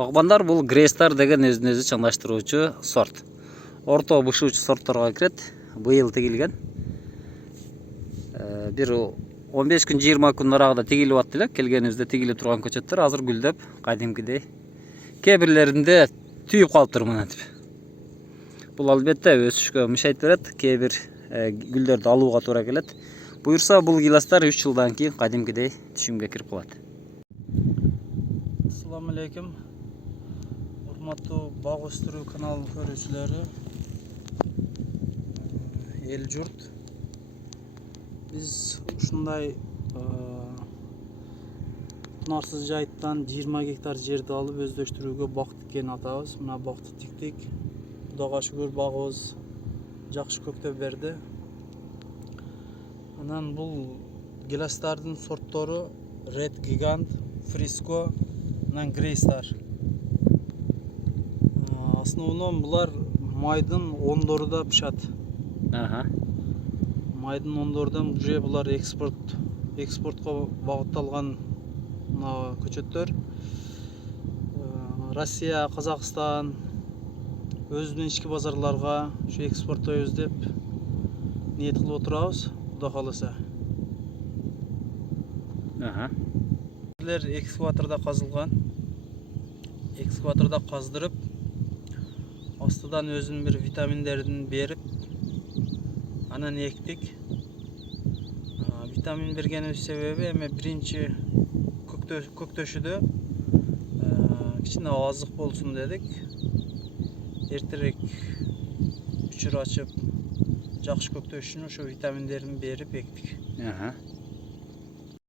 Багбандар бул Грейстар деген өзүн өзү чаңдаштыруучу сорт. Орто бышуучу сорттторго кирет. Быйыл тигилген. Бир 15 күн 20 күн аралыгында тигилип атты эле. Келгенибизде тигилип турган көчөттөр азыр гүлдөп, кадимкидей. Кээ бирлеринде түйүп калыптыр мынантип. Бул албетте өсүшкө мышайт берет, кээ бир гүлдөрдү алууга туура келет. Буюрса бул гиластар 3 жылдан кийин кадимкидей түшүмгө кирип калат. Assalamu alaikum. Урматтуу баг өстүрүү каналынын көрүүчүлөрү, эл журт. Биз ушундай нарсыз жайыттан 20 гектар жерди алып өздөштүрүүгө бак тиккен атабыз. Мына бакты тиктик. Кудайга шүгүр багыбыз жакшы көктөп берди. Анан бул гиластардын сорттору Red Gigant, Frisco, анан Greystar. Основном булар майдын ондоруда пышат. Майдын ондордон уже булар экспортко багытталган көчөттөр. Россия, Казакстан өзүнүн ички базарларга ушу экспорттойбуз деп ниет кылып отурабыз, Кудай кааласа. Экскаваторда казылган. Экскаваторда каздырып, астыдан өзүнүн бир витаминдерин берип, анан эктик. Витамин бергенибиз себеби эми биринчи көктөшүдө кичине азык болсун дедик. Эртерээк үчүр ачып, жакшы көктөшү үчүн ошо витаминдерин берип эктик.